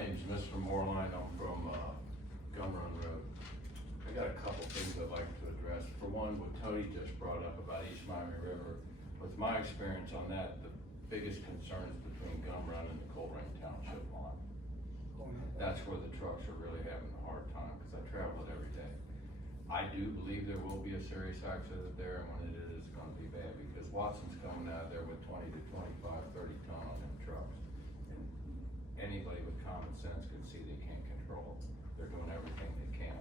name's Mr. Moreline. I'm from Gum Run Road. I got a couple things I'd like to address. For one, what Tony just brought up about East Miami River, with my experience on that, the biggest concern is between Gum Run and the Colerain Township line. That's where the trucks are really having a hard time, because I travel it every day. I do believe there will be a serious accident there, and when it is, it's gonna be bad, because Watson's coming out of there with 20 to 25, 30 ton on them trucks. And anybody with common sense can see they can't control it. They're doing everything they can.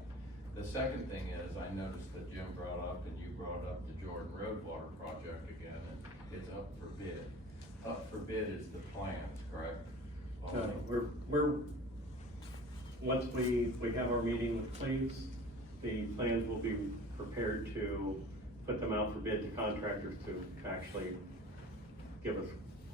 The second thing is, I noticed that Jim brought up, and you brought up the Jordan Road Water Project again, and it's up for bid. Up for bid is the plans, correct? We're once we have our meeting with Cleves, the plans will be prepared to put them out for bid to contractors to actually give us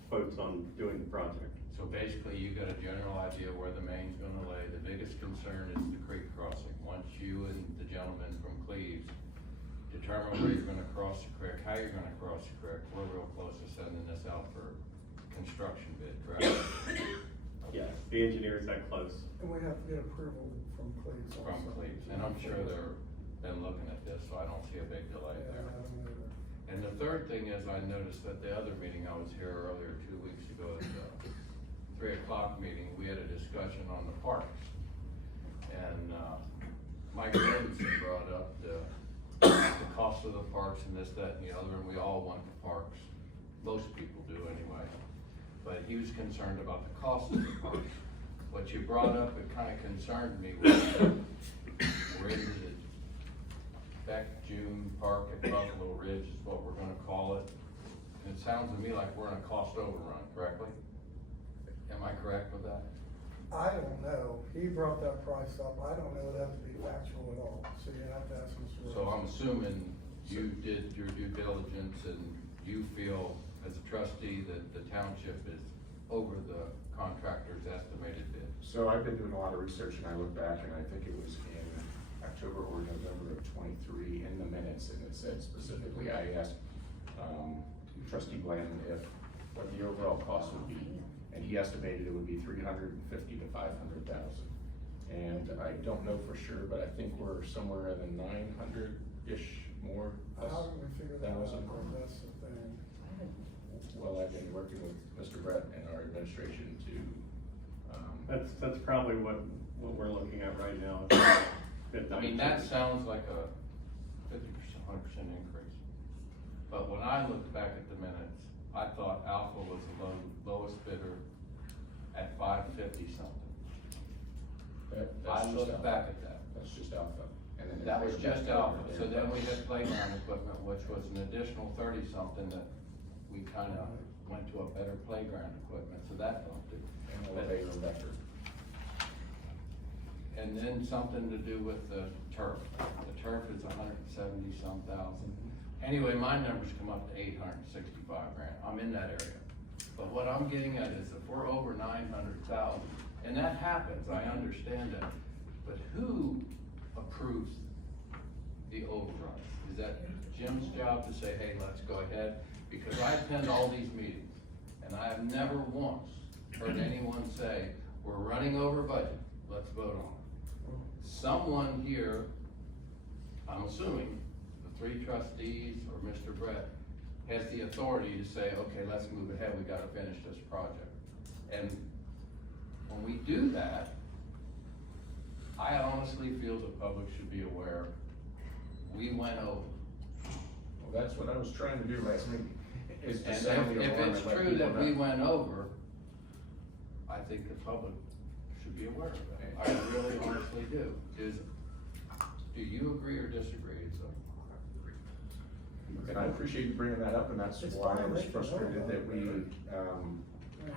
quotes on doing the project. So basically, you got a general idea where the main's gonna lay. The biggest concern is the creek crossing. Once you and the gentleman from Cleves determine where you're gonna cross the creek, how you're gonna cross the creek, we're real close to sending this out for construction bid, correct? Yeah, the engineer's that close. And we have to get approval from Cleves also. From Cleves, and I'm sure they're been looking at this, so I don't see a big delay Yeah, there. I don't either. And the third thing is, I noticed that the other meeting I was here earlier 2 weeks ago, at the 3 o'clock meeting, we had a discussion on the parks. And, Mike Robinson brought up the cost of the parks and this, that, and the other, and we all want the parks. Most people do anyway. But he was concerned about the cost of the parks. What you brought up, it kinda concerned me with Ridge, Beck June Park at Buffalo Ridge is what we're gonna call it. And it sounds to me like we're in a cost overrun, correctly? Am I correct with that? I don't know. He brought that price up. I don't know that to be factual at all. So you have to ask Mr. So I'm assuming you did your due diligence and you feel as a trustee that the township is over the contractor's estimated bid. So I've been doing a lot of research and I look back and I think it was in October or November of '23 in the minutes, and it said specifically, I asked Trustee Bland what the overall cost would be, and he estimated it would be $350,000 to $500,000. And I don't know for sure, but I think we're somewhere in the 900-ish more. How do we figure that out? $1,000. That's the thing. Well, I've been working with Mr. Brett and our administration to, That's probably what we're looking at right now. I mean, that sounds like a 50%, 100% increase. But when I looked back at the minutes, I thought Alpha was the lowest bidder at 550 something. I looked back at that. That's just Alpha. And then That was just Alpha. there. So then we had playground equipment, which was an additional 30 something that we kinda went to a better playground equipment, so that bumped it. And elevator and vector. And then something to do with the turf. The turf is 170 some thousand. Anyway, my numbers come up to 865 grand. I'm in that area. But what I'm getting at is if we're over 900,000, and that happens, I understand that, but who approves the overrun? Is that Jim's job to say, hey, let's go ahead? Because I attend all these meetings, and I have never once heard anyone say, we're running over budget, let's vote on it. Someone here, I'm assuming, the 3 trustees or Mr. Brett, has the authority to say, okay, let's move ahead, we gotta finish this project. And when we do that, I honestly feel the public should be aware, we went over. Well, that's what I was trying to do last meeting, is to And sound the if alarm it's and let true people that we know. went over, I think the public should be aware of it. I really honestly do. Do you agree or disagree? So, And I appreciate you bringing that up, and that's It's why I fine, was they can know frustrated about that it.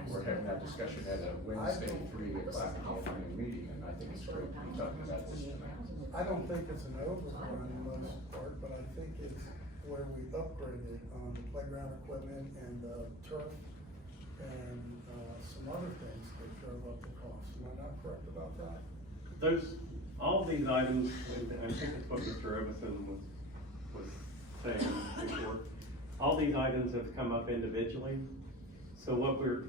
we're having that discussion at a Wednesday, 3 o'clock afternoon meeting, and I think it's great to be talking about this tonight. I don't think it's an overrun in most part, but I think it's where we upgraded on the playground equipment and turf and some other things that drove up the cost. Am I not correct about that? All of these items, and I think it's what Mr. Robinson was saying before, all these items have come up individually. So what we're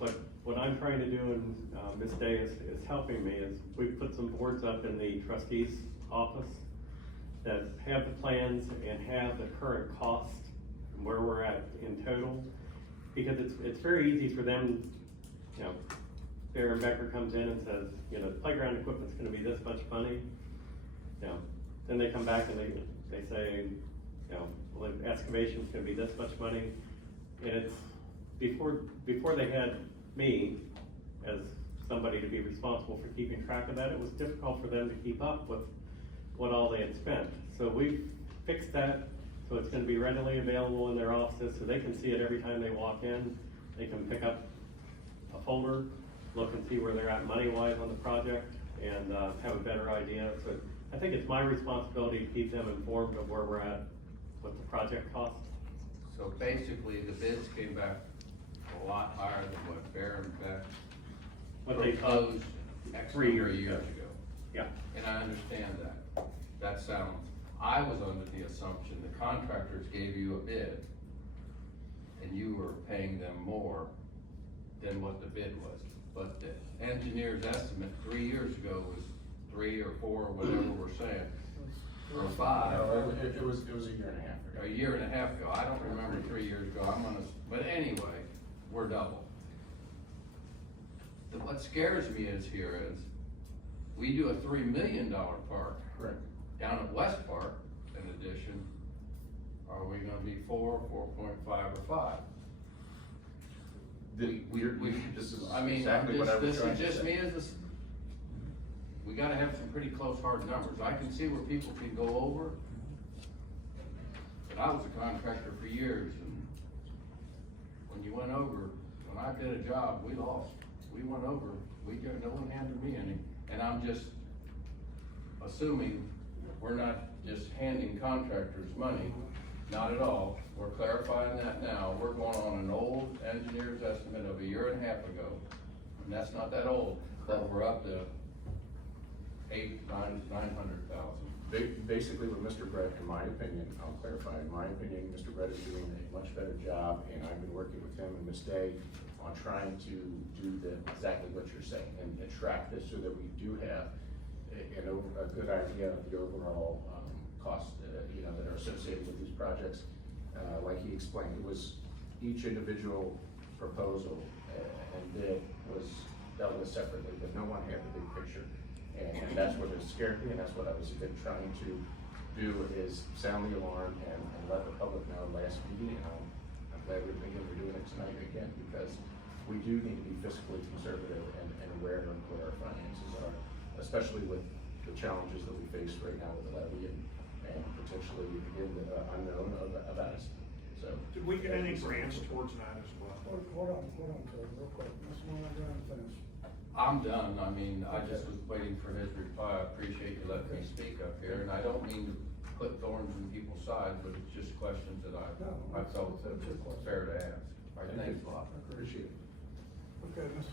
what I'm trying to do, and, Ms. Day is helping me, is we put some boards up in the trustees' office that have the plans and have the current cost, and where we're at in total. Because it's very easy for them, you know, Baron Becker comes in and says, you know, the playground equipment's gonna be this much money. You know, then they come back and they say, you know, well, the excavation's gonna be this much money. And it's, before they had me as somebody to be responsible for keeping track of that, it was difficult for them to keep up with what all they had spent. So we fixed that, so it's gonna be readily available in their offices, so they can see it every time they walk in. They can pick up a folder, look and see where they're at money-wise on the project, and have a better idea. So I think it's my responsibility to keep them informed of where we're at with the project cost. So basically, the bids came back a lot higher than what Baron Beck What they proposed X 3 number of years years ago. ago. Yeah, And I understand that. That sounds, I was under the assumption the contractors gave you a bid and you were paying them more than what the bid was. But the engineer's estimate 3 years ago was 3 or 4 or whatever we're saying, or 5. No, it was a year and a half ago. A year and a half ago, I don't remember 3 years ago, but anyway, we're double. What scares me is we do a $3 million park. Correct. Down at West Park, in addition, are we gonna be 4, 4.5, or 5? This is I mean, exactly what I was this trying is to just say. me we gotta have some pretty close, hard numbers. I can see where people can go over. But I was a contractor for years, and when you went over, when I did a job, we lost. We went over, no one handed me any, and I'm just assuming we're not just handing contractors money, not at all. We're clarifying that now. We're going on an old engineer's estimate of a year and a half ago, and that's not that old, but we're up to 900,000. Basically, with Mr. Brett, in my opinion, I'll clarify, in my opinion, Mr. Brett is doing a much better job, and I've been working with him and Ms. Day on trying to do exactly what you're saying, and track this so that we do have a good idea of the overall costs, you know, that are associated with these projects. Like he explained, it was each individual proposal and bid was dealt with separately, but no one had the big picture. And that's what has scared me, and that's what I was been trying to do, is sound the alarm and let the public know last meeting. And I'm glad we're doing it tonight again, because we do need to be fiscally conservative and aware of what our finances are, especially with the challenges that we face right now with the levy and potentially, again, the unknown about us. So. Did we get any grants towards that as well? Hold on, Terry, real quick. Mr. Moore, go ahead and finish. I'm done. I mean, I just was waiting for his reply. I appreciate you letting me speak up here, and I don't mean to put thorns in people's sides, but it's just questions that I felt that it's your was question. fair to ask. All right, thanks a lot. Appreciate it. Okay, Mr.